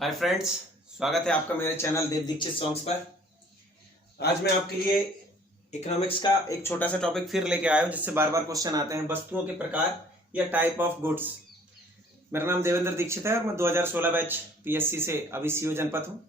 Hi friends, स्वागत है आपका मेरे चैनल देव दीक्षित सॉन्ग्स पर। आज मैं आपके लिए इकोनॉमिक्स का एक छोटा सा टॉपिक फिर लेके आया हूँ जिससे बार बार क्वेश्चन आते हैं, वस्तुओं के प्रकार या टाइप ऑफ गुड्स। मेरा नाम देवेंद्र दीक्षित है और मैं 2016 बैच पीएससी से अभी सीओ जनपद हूँ।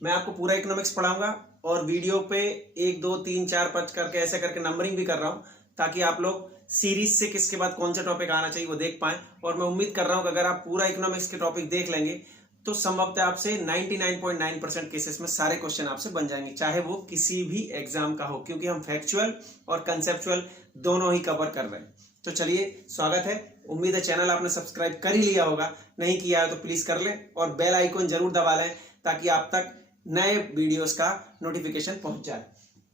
मैं आपको पूरा इकोनॉमिक्स पढ़ाऊंगा और वीडियो पे 1, 2, 3, 4, 5 करके ऐसे करके नंबरिंग भी कर रहा हूँ ताकि आप लोग सीरीज से किसके बाद कौन सा टॉपिक आना चाहिए वो देख पाएं। और मैं उम्मीद कर रहा हूं कि अगर आप पूरा इकोनॉमिक्स के टॉपिक देख लेंगे तो संभवतः आपसे 99.9% केसेस में सारे क्वेश्चन आपसे बन जाएंगे, चाहे वो किसी भी एग्जाम का हो, क्योंकि हम फैक्चुअल और कंसेप्चुअल दोनों ही कवर कर रहे हैं। तो चलिए, स्वागत है। उम्मीद है चैनल आपने सब्सक्राइब कर ही लिया होगा, नहीं किया है तो प्लीज कर लें और बेल आइकन जरूर दबा लें ताकि आप तक नए वीडियोस का नोटिफिकेशन पहुंच जाए।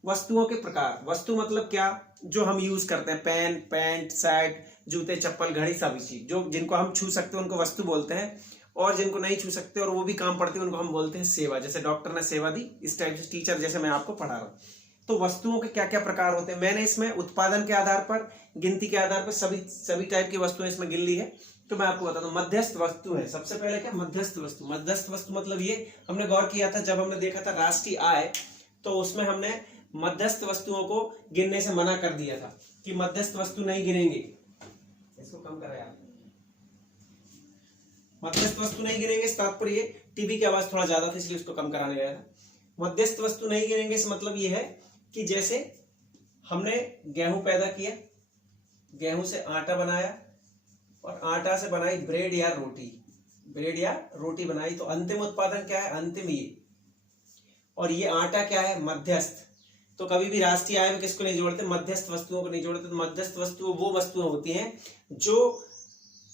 वस्तुओं के प्रकार। वस्तु मतलब क्या? जो हम यूज करते हैं, पेन, पैंट, शर्ट, जूते, चप्पल, घड़ी, सभी चीज जो जिनको हम छू सकते हैं उनको वस्तु बोलते हैं, और जिनको नहीं छू सकते और वो भी काम पड़ती है उनको हम बोलते हैं सेवा। जैसे डॉक्टर ने सेवा दी, इस टाइप से टीचर जैसे मैं आपको पढ़ा रहा हूँ। तो वस्तुओं के क्या क्या प्रकार होते हैं मैंने इसमें उत्पादन के आधार पर, गिनती के आधार पर सभी टाइप की वस्तुएं इसमें गिन ली है। तो मैं आपको बता दूं, मध्यस्थ वस्तु है सबसे पहले। क्या मध्यस्थ वस्तु? मध्यस्थ वस्तु मतलब ये हमने गौर किया था जब हमने देखा था राष्ट्रीय आय, तो उसमें हमने मध्यस्थ वस्तुओं को गिनने से मना कर दिया था कि मध्यस्थ वस्तु नहीं गिनेंगे। इसको कम करें आप। मध्यस्थ वस्तु नहीं गिनेंगे इस तात्पर्य, टीवी की आवाज थोड़ा ज्यादा थी इसलिए उसको कम कराने गया था। मध्यस्थ वस्तु नहीं गिनेंगे इस मतलब ये है कि जैसे हमने गेहूं पैदा किया, गेहूं से आटा बनाया और आटा से बनाई ब्रेड या रोटी बनाई, तो अंतिम उत्पादन क्या है? अंतिम ये। और ये आटा क्या है? मध्यस्थ। तो कभी भी राष्ट्रीय आय में किसको नहीं जोड़ते? मध्यस्थ वस्तुओं को नहीं जोड़ते। तो मध्यस्थ वस्तुएं वो वस्तुएं होती हैं जो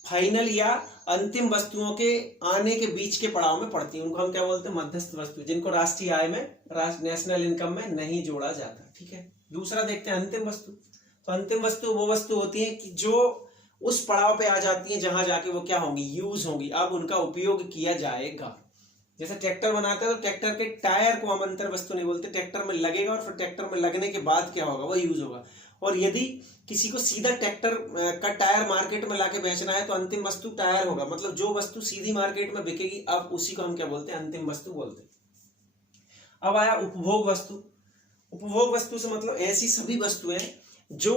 फाइनल या अंतिम वस्तुओं के आने के बीच के पड़ाव में पड़ती हैं, उनको हम क्या बोलते हैं? मध्यस्थ वस्तु, जिनको राष्ट्रीय आय में, नेशनल इनकम में नहीं जोड़ा जाता। ठीक है। दूसरा देखते हैं अंतिम वस्तु। तो अंतिम वस्तु वो वस्तु होती है कि जो उस पड़ाव पे आ जाती है जहां जाके वो क्या होंगी? यूज होंगी, अब उनका उपयोग किया जाएगा। जैसे ट्रैक्टर बनाते हैं तो ट्रैक्टर के टायर को हम अंतर वस्तु नहीं बोलते, ट्रैक्टर में लगेगा और फिर ट्रैक्टर में लगने के बाद क्या होगा? वो यूज होगा। और यदि किसी को सीधा ट्रैक्टर का टायर मार्केट में लाके बेचना है तो अंतिम वस्तु टायर होगा, मतलब जो वस्तु सीधी मार्केट में बिकेगी अब उसी को हम क्या बोलते हैं? अंतिम वस्तु बोलते हैं। अब आया उपभोग वस्तु। उपभोग वस्तु से मतलब ऐसी सभी वस्तुएं जो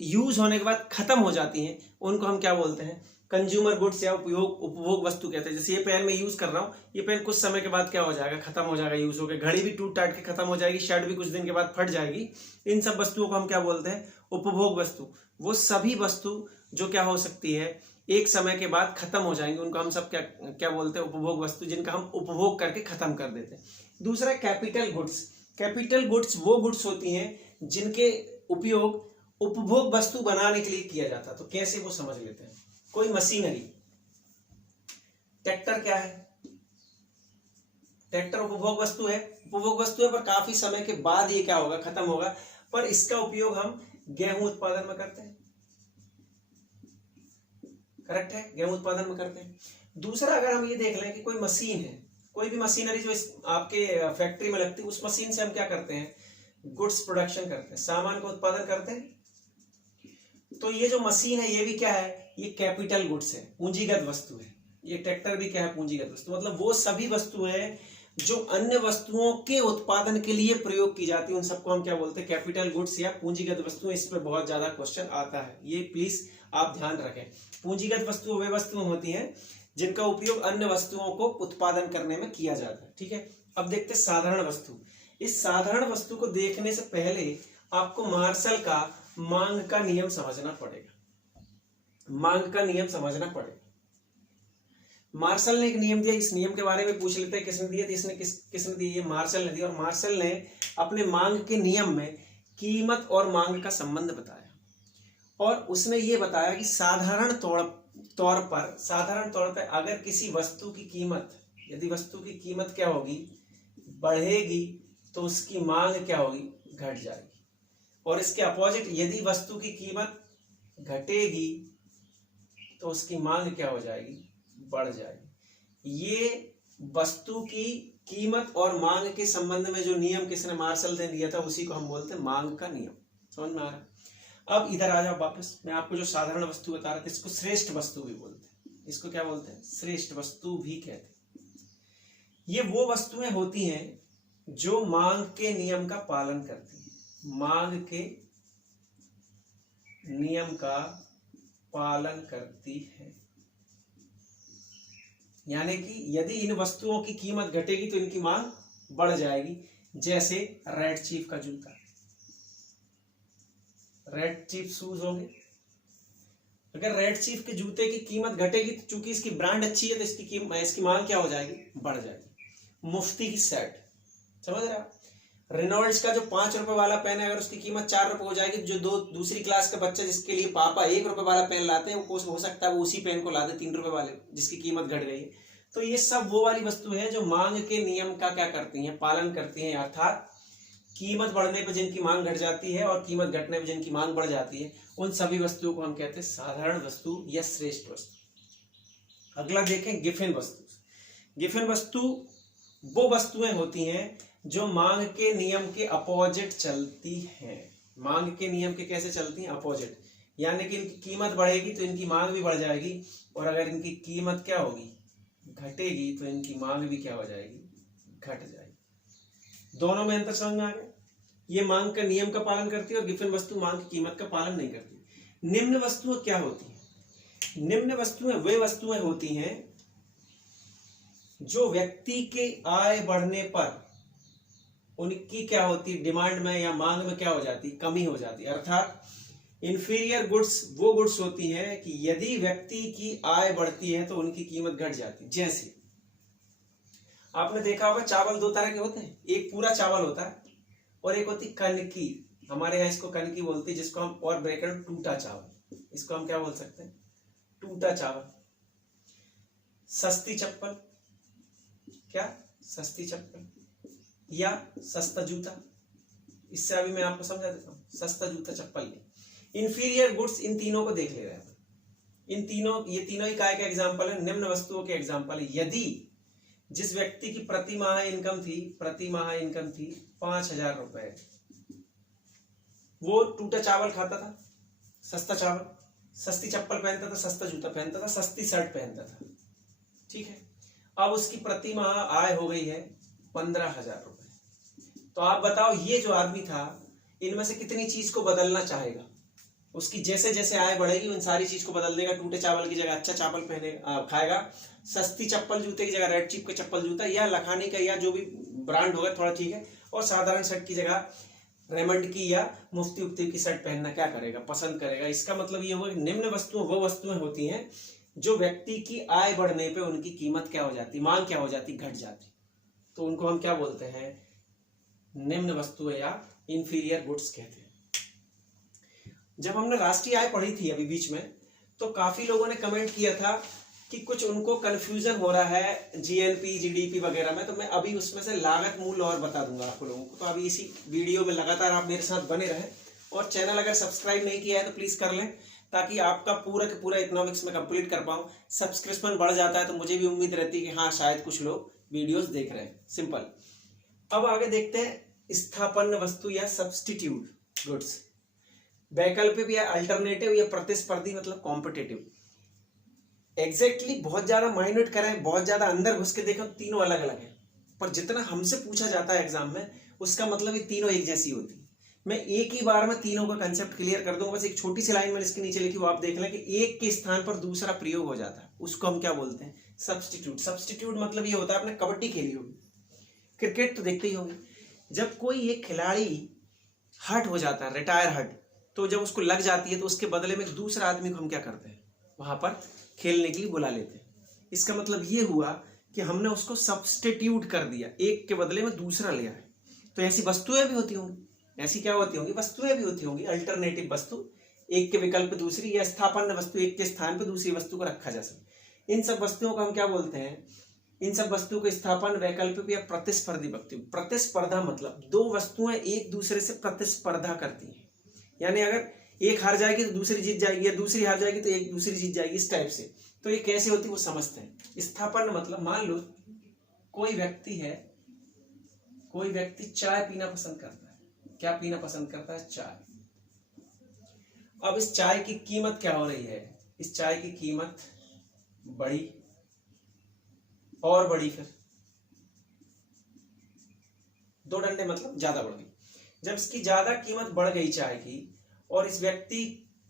यूज होने के बाद खत्म हो जाती हैं, उनको हम क्या बोलते हैं? कंज्यूमर गुड्स या उपभोग वस्तु कहते हैं। जैसे ये पेन में यूज कर रहा हूँ, ये पेन कुछ समय के बाद क्या हो जाएगा? खत्म हो जाएगा, यूज हो गया। घड़ी भी टूट टाट के खत्म हो जाएगी, शर्ट भी कुछ दिन के बाद फट जाएगी। इन सब वस्तुओं को हम क्या बोलते हैं? उपभोग वस्तु। वो सभी वस्तु जो क्या हो सकती है? एक समय के बाद खत्म हो जाएंगे, उनको हम सब क्या बोलते हैं? उपभोग वस्तु, जिनका हम उपभोग करके खत्म कर देते हैं। दूसरा कैपिटल गुड्स। कैपिटल गुड्स वो गुड्स होती हैं जिनके उपयोग उपभोग वस्तु बनाने के लिए किया जाता है। तो कैसे, वो समझ लेते हैं। कोई मशीनरी, ट्रैक्टर क्या है? ट्रैक्टर उपभोग वस्तु है, उपभोग वस्तु है, पर काफी समय के बाद ये क्या होगा? खत्म होगा। पर इसका उपयोग हम गेहूं उत्पादन में करते हैं। करेक्ट है, गेहूं उत्पादन में करते हैं। दूसरा, अगर हम ये देख लें कि कोई मशीन है, कोई भी मशीनरी जो आपके फैक्ट्री में लगती है, उस मशीन से हम क्या करते हैं? गुड्स प्रोडक्शन करते हैं, सामान को उत्पादन करते हैं। तो ये जो मशीन है ये भी क्या है? ये कैपिटल गुड्स है, पूंजीगत वस्तु है। ये ट्रैक्टर भी क्या है? पूंजीगत वस्तु। मतलब वो सभी वस्तुएं जो अन्य वस्तुओं के उत्पादन के लिए प्रयोग की जाती है, उन सबको हम क्या बोलते हैं? कैपिटल गुड्स या पूंजीगत वस्तुएं। इस पे बहुत ज्यादा क्वेश्चन आता है, ये प्लीज आप ध्यान रखें। पूंजीगत वस्तु वे वस्तुएं होती हैं जिनका उपयोग अन्य वस्तुओं को उत्पादन करने में किया जाता है। ठीक है। अब देखते हैं साधारण वस्तु। इस साधारण वस्तु को देखने से पहले आपको मार्शल का मांग का नियम समझना पड़ेगा। मांग का नियम समझना पड़ेगा। मार्शल ने एक नियम दिया, इस नियम के बारे में पूछ लेते हैं किसने दिया? किसने दिया? ये मार्शल ने दिया। और मार्शल ने अपने मांग के नियम में कीमत और मांग का संबंध बताया, और उसने ये बताया कि साधारण तौर पर अगर किसी वस्तु की कीमत, यदि वस्तु की कीमत क्या होगी? बढ़ेगी, तो उसकी मांग क्या होगी? घट जाएगी। और इसके अपोजिट, यदि वस्तु की कीमत घटेगी तो उसकी मांग क्या हो जाएगी? बढ़ जाएगी। ये वस्तु की कीमत और मांग के संबंध में जो नियम किसने? मार्शल ने दिया था, उसी को हम बोलते हैं मांग का नियम। समझ में आ रहा है? अब इधर आ जाओ वापस। मैं आपको जो साधारण वस्तु बता रहा था इसको श्रेष्ठ वस्तु भी बोलते हैं। इसको क्या बोलते हैं? श्रेष्ठ वस्तु भी कहते हैं। ये वो वस्तुएं होती हैं जो मांग के नियम का पालन करती हैं, मांग के नियम का पालन करती है। यानी कि यदि इन वस्तुओं की कीमत घटेगी तो इनकी मांग बढ़ जाएगी। जैसे रेड चीफ का जूता, रेड चीफ शूज होंगे, अगर रेड चीफ के जूते की कीमत घटेगी तो चूंकि इसकी ब्रांड अच्छी है तो इसकी मांग क्या हो जाएगी? बढ़ जाएगी। मुफ्ती की शर्ट, समझ रहा? रेनॉल्ड्स का जो 5 रुपए वाला पेन है, अगर उसकी कीमत 4 रुपए हो जाएगी, जो दूसरी क्लास का बच्चा जिसके लिए पापा 1 रुपए वाला पेन लाते हैं, वो हो सकता है वो उसी पेन को ला दे 3 रुपए वाले, जिसकी कीमत घट गई है। तो ये सब वो वाली वस्तु है जो मांग के नियम का क्या करती हैं? पालन करती हैं। अर्थात कीमत बढ़ने पर जिनकी मांग घट जाती है और कीमत घटने पर जिनकी मांग बढ़ जाती है, उन सभी वस्तुओं को हम कहते हैं साधारण वस्तु या श्रेष्ठ वस्तु। अगला देखें गिफिन वस्तु। गिफिन वस्तु वो वस्तुएं होती हैं जो मांग के नियम के अपोजिट चलती हैं। मांग के नियम के कैसे चलती हैं? अपोजिट। यानी कि इनकी कीमत बढ़ेगी तो इनकी मांग भी बढ़ जाएगी, और अगर इनकी कीमत क्या होगी? घटेगी तो इनकी मांग भी क्या हो जाएगी? घट जाएगी। दोनों में अंतर समझ में आ गया? ये मांग का नियम का पालन करती है और गिफिन वस्तु मांग की कीमत का पालन नहीं करती। निम्न वस्तुएं क्या होती हैं? निम्न वस्तुएं वे वस्तुएं होती हैं जो व्यक्ति के आय बढ़ने पर उनकी क्या होती? डिमांड में या मांग में क्या हो जाती? कमी हो जाती। अर्थात इंफीरियर गुड्स वो गुड्स होती हैं कि यदि व्यक्ति की आय बढ़ती है तो उनकी कीमत घट जाती। जैसे आपने देखा होगा चावल 2 तरह के होते हैं, एक पूरा चावल होता है और एक होती कनकी। हमारे यहाँ इसको कनकी बोलते हैं, जिसको हम और ब्रैकेट में टूटा चावल, इसको हम क्या बोल सकते हैं? टूटा चावल। सस्ती चप्पल, क्या? सस्ती चप्पल या सस्ता जूता। इससे अभी मैं आपको समझा देता हूँ। सस्ता जूता, चप्पल। इंफीरियर गुड्स, इन तीनों को देख ले रहे हैं। इन तीनों, ये तीनों ही काय के एग्जाम्पल है? निम्न वस्तुओं के एग्जाम्पल है। यदि जिस व्यक्ति की प्रति माह इनकम थी 5,000 रुपए, वो टूटा चावल खाता था, सस्ता चावल, सस्ती चप्पल पहनता था, सस्ता जूता पहनता था, सस्ती शर्ट पहनता था, ठीक है। अब उसकी प्रति माह आय हो गई है 15,000 रुपए। तो आप बताओ, ये जो आदमी था इनमें से कितनी चीज को बदलना चाहेगा? उसकी जैसे जैसे आय बढ़ेगी उन सारी चीज को बदल देगा। टूटे चावल की जगह अच्छा चावल खाएगा, सस्ती चप्पल जूते की जगह रेड चीफ का चप्पल जूता या लखानी का या जो भी ब्रांड होगा थोड़ा ठीक है, और साधारण शर्ट की जगह रेमंड की या मुफ्ती उफ्ती की शर्ट पहनना क्या करेगा? पसंद करेगा। इसका मतलब ये हुआ कि निम्न वस्तुएं वो वस्तुएं होती हैं जो व्यक्ति की आय बढ़ने पे उनकी कीमत क्या हो जाती? मांग क्या हो जाती? घट जाती। तो उनको हम क्या बोलते हैं? निम्न वस्तुएं या इंफीरियर गुड्स कहते हैं। जब हमने राष्ट्रीय आय पढ़ी थी अभी बीच में, तो काफी लोगों ने कमेंट किया था कि कुछ उनको कंफ्यूजन हो रहा है जीएनपी जीडीपी वगैरह में। तो मैं अभी उसमें से लागत मूल्य और बता दूंगा आपको लोगों को। तो अभी इसी वीडियो में लगातार आप मेरे साथ बने रहें, और चैनल अगर सब्सक्राइब नहीं किया है तो प्लीज कर लें, ताकि आपका पूरा के पूरा इकोनॉमिक्स में कंप्लीट कर पाऊं। सब्सक्रिप्शन बढ़ जाता है तो मुझे भी उम्मीद रहती है कि हाँ शायद कुछ लोग वीडियोस देख रहे हैं। सिंपल। अब आगे देखते हैं स्थापन्न वस्तु या सब्स्टिट्यूट गुड्स। वैकल्पिक या अल्टरनेटिव या प्रतिस्पर्धी मतलब कॉम्पिटिटिव। एग्जैक्टली बहुत ज्यादा माइन्यूट करें, बहुत ज्यादा अंदर घुस के देखें, तीनों अलग अलग है। पर जितना हमसे पूछा जाता है एग्जाम में, उसका मतलब ये तीनों एक जैसी होती है। मैं एक ही बार में तीनों का कंसेप्ट क्लियर कर दूंगा। बस एक छोटी सी लाइन में इसके नीचे लिखी, वो आप देख लें कि एक के स्थान पर दूसरा प्रयोग हो जाता है, उसको हम क्या बोलते हैं? सब्स्टिट्यूट। सब्स्टिट्यूट मतलब ये होता है, आपने कबड्डी खेली होगी, क्रिकेट तो देखते ही होंगे, जब कोई एक खिलाड़ी हट हो जाता है, रिटायर हट, तो जब उसको लग जाती है तो उसके बदले में दूसरा आदमी को हम क्या करते हैं? वहां पर खेलने के लिए बुला लेते हैं। इसका मतलब ये हुआ कि हमने उसको सब्स्टिट्यूट कर दिया, एक के बदले में दूसरा लिया है। तो ऐसी वस्तुएं भी होती होंगी, ऐसी क्या होती होंगी? वस्तुएं भी होती होंगी, अल्टरनेटिव वस्तु, एक के विकल्प पे दूसरी, या स्थापन्न वस्तु, एक के स्थान पर दूसरी वस्तु को रखा जा सके। इन सब वस्तुओं को हम क्या बोलते हैं? इन सब वस्तुओं को स्थापन, वैकल्पिक या प्रतिस्पर्धी वस्तु। प्रतिस्पर्धा मतलब दो वस्तुएं एक दूसरे से प्रतिस्पर्धा करती हैं, यानी अगर एक हार जाएगी तो दूसरी जीत जाएगी, या दूसरी हार जाएगी तो एक दूसरी जीत जाएगी, इस टाइप से। तो ये कैसे होती है वो समझते हैं। स्थापन्न मतलब मान लो कोई व्यक्ति है, कोई व्यक्ति चाय पीना पसंद करता है। क्या पीना पसंद करता है? चाय। अब इस चाय की कीमत क्या हो रही है? इस चाय की कीमत बढ़ी और बढ़ी, फिर 2 डंडे मतलब ज्यादा बढ़ गई। जब इसकी ज्यादा कीमत बढ़ गई चाय की, और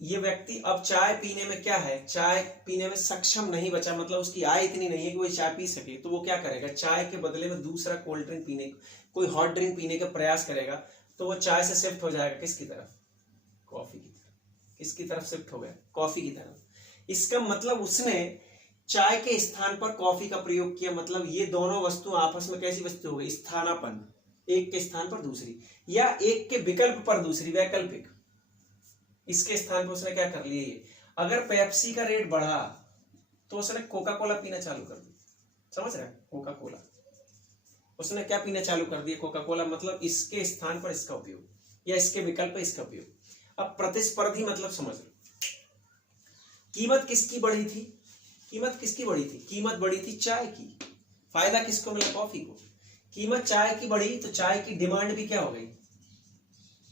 ये व्यक्ति अब चाय पीने में क्या है, चाय पीने में सक्षम नहीं बचा, मतलब उसकी आय इतनी नहीं है कि वो चाय पी सके, तो वो क्या करेगा, चाय के बदले में दूसरा कोल्ड ड्रिंक पीने, कोई हॉट ड्रिंक पीने का प्रयास करेगा। तो वो चाय से शिफ्ट हो जाएगा किसकी तरफ, कॉफी की तरफ। किसकी तरफ शिफ्ट हो गया, कॉफी की तरफ। इसका मतलब उसने चाय के स्थान पर कॉफी का प्रयोग किया। मतलब ये दोनों वस्तु आपस में कैसी वस्तु हो गई, स्थानापन्न, एक के स्थान पर दूसरी, या एक के विकल्प पर दूसरी, वैकल्पिक। इसके स्थान पर उसने क्या कर लिया, ये अगर पेप्सी का रेट बढ़ा तो उसने कोका कोला पीना चालू कर दिया। समझ रहे हैं, कोका कोला उसने क्या पीना चालू कर दिया, कोका कोला। मतलब इसके स्थान पर इसका उपयोग, या इसके विकल्प पर इसका उपयोग। अब प्रतिस्पर्धी मतलब समझ लो, कीमत किसकी बढ़ी थी, कीमत किसकी बढ़ी थी, कीमत बढ़ी थी चाय की। फायदा किसको मिला, कॉफी को। कीमत चाय की बढ़ी तो चाय की डिमांड भी क्या हो गई,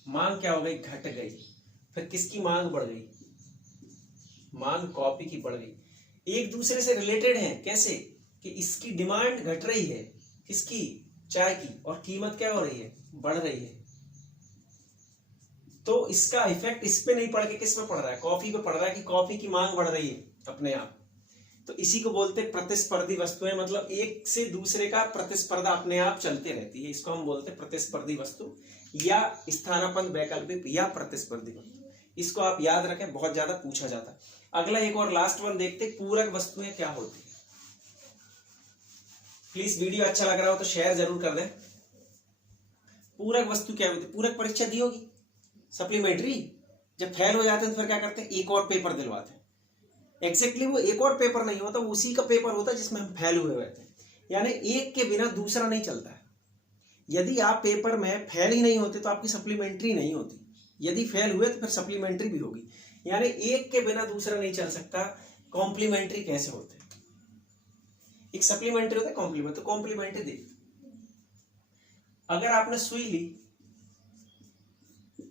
मांग क्या हो गई, घट गई। फिर किसकी मांग बढ़ गई, मांग कॉफी की बढ़ गई। एक दूसरे से रिलेटेड है, कैसे कि इसकी डिमांड घट रही है, किसकी, चाय की, और कीमत क्या हो रही है, बढ़ रही है। तो इसका इफेक्ट इस पे नहीं पड़ के किस पे पड़ रहा है, कॉफी पे पड़ रहा है, कि कॉफी की मांग बढ़ रही है अपने आप। तो इसी को बोलते हैं प्रतिस्पर्धी वस्तुएं। मतलब एक से दूसरे का प्रतिस्पर्धा अपने आप चलते रहती है, इसको हम बोलते हैं प्रतिस्पर्धी वस्तु, या स्थानापन्न, वैकल्पिक, या प्रतिस्पर्धी वस्तु। इसको आप याद रखें, बहुत ज्यादा पूछा जाता है। अगला एक और लास्ट वन देखते, पूरक वस्तुएं क्या होती है। प्लीज वीडियो अच्छा लग रहा हो तो शेयर जरूर कर दें। पूरक वस्तु क्या होती है, पूरक परीक्षा दी होगी सप्लीमेंट्री, जब फेल हो जाते हैं तो फिर क्या करते हैं, एक और पेपर दिलवाते हैं। एग्जैक्टली वो एक और पेपर नहीं होता, वो उसी का पेपर होता है जिसमें हम फेल हुए थे। यानी एक के बिना दूसरा नहीं चलता है। यदि आप पेपर में फेल ही नहीं होते तो आपकी सप्लीमेंट्री नहीं होती, यदि फेल हुए तो फिर सप्लीमेंट्री भी होगी। यानी एक के बिना दूसरा नहीं चल सकता। कॉम्प्लीमेंट्री कैसे होते हैं, एक सप्लीमेंट्री होता है, कॉम्प्लीमेंट्री। तो कॉम्प्लीमेंट्री देख, अगर आपने सुई ली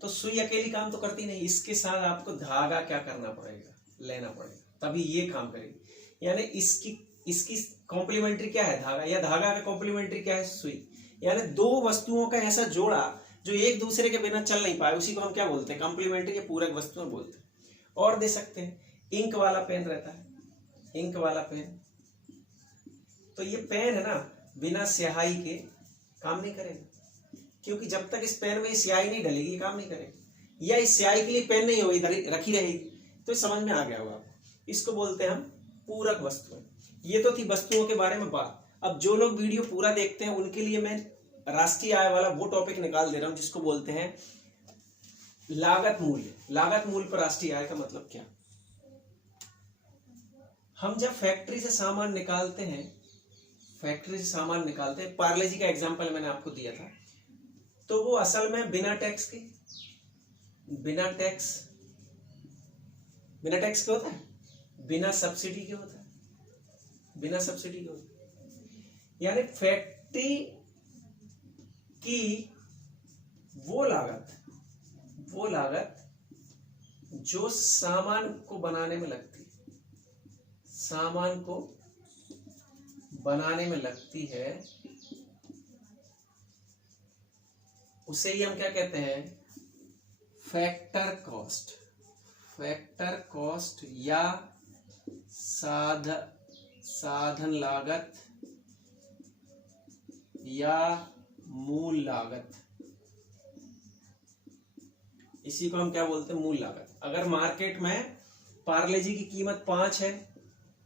तो सुई अकेली काम तो करती नहीं, इसके साथ आपको धागा क्या करना पड़ेगा, लेना पड़ेगा, तभी ये काम करेगी। यानी इसकी कॉम्प्लीमेंट्री क्या है, धागा, या धागा का कॉम्प्लीमेंट्री क्या है, सुई। यानी दो वस्तुओं का ऐसा जोड़ा जो एक दूसरे के बिना चल नहीं पाए, उसी को हम क्या बोलते हैं, कॉम्प्लीमेंट्री या पूरक वस्तुएं बोलते हैं। और दे सकते हैं, इंक वाला पेन रहता है, इंक वाला पेन, तो ये पेन है ना, बिना स्याही के काम नहीं करेगा, क्योंकि जब तक इस पेन में स्याही नहीं डलेगी काम नहीं करेगा, या इस स्याही के लिए पेन नहीं होगी, रखी रहेगी। तो समझ में आ गया होगा आपको, इसको बोलते हैं हम पूरक वस्तुएं। ये तो थी वस्तुओं के बारे में बात। अब जो लोग वीडियो पूरा देखते हैं उनके लिए मैं राष्ट्रीय आय वाला वो टॉपिक निकाल दे रहा हूं जिसको बोलते हैं लागत मूल्य। लागत मूल्य पर राष्ट्रीय आय का मतलब क्या। हम जब फैक्ट्री से सामान निकालते हैं, पार्ले जी का एग्जांपल मैंने आपको दिया था, तो वो असल में बिना टैक्स के होता है, बिना सब्सिडी के होता है, यानी फैक्ट्री की वो लागत जो सामान को बनाने में लगती है, उसे ही हम क्या कहते हैं, फैक्टर कॉस्ट या साधन लागत या मूल लागत, इसी को हम क्या बोलते हैं, मूल लागत। अगर मार्केट में पार्ले जी की कीमत 5 है,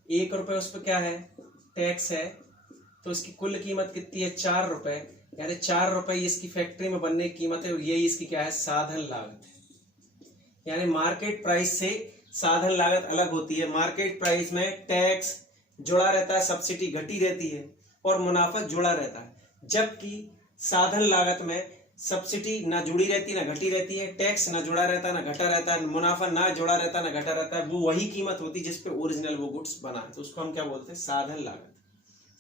1 रुपए उस पर क्या है, टैक्स है, तो इसकी कुल कीमत कितनी है, 4 रुपए। यानी 4 रुपए इसकी फैक्ट्री में बनने की कीमत है, और यही इसकी क्या है, साधन लागत है। यानी मार्केट प्राइस से साधन लागत अलग होती है। मार्केट प्राइस में टैक्स जुड़ा रहता है, सब्सिडी घटी रहती है, और मुनाफा जुड़ा रहता है। जबकि साधन लागत में सब्सिडी ना जुड़ी रहती ना घटी रहती है, टैक्स ना जुड़ा रहता ना घटा रहता है, मुनाफा ना जुड़ा रहता ना घटा रहता है। वो वही कीमत होती है जिसपे ओरिजिनल वो गुड्स बना है, तो उसको हम क्या बोलते हैं, साधन लागत।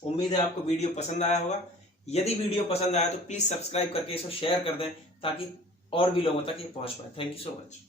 उम्मीद है आपको वीडियो पसंद आया होगा। यदि वीडियो पसंद आया तो प्लीज सब्सक्राइब करके इसको शेयर कर दें ताकि और भी लोगों तक ये पहुंच पाए। Thank you so much.